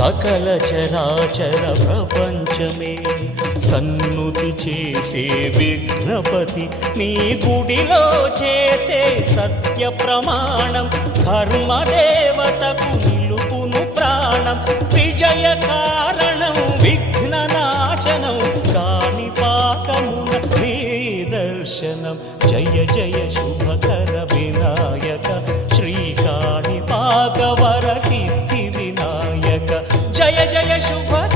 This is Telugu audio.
సకల చరాచర ప్రపంచమే సన్నుతి చేసే విఘ్నపతి. నీ గుడిలో చేసే సత్య ప్రమాణం ధర్మదేవతకు నిలుపును ప్రాణం. విజయ కారణం విఘ్న విఘ్ననాశనం కాణిపాకమున నీ దర్శనం. జయ జయ శుభకర వినాయక శ్రీకాణిపాకవర సిద్ధి వినాయక. जय जय शुभ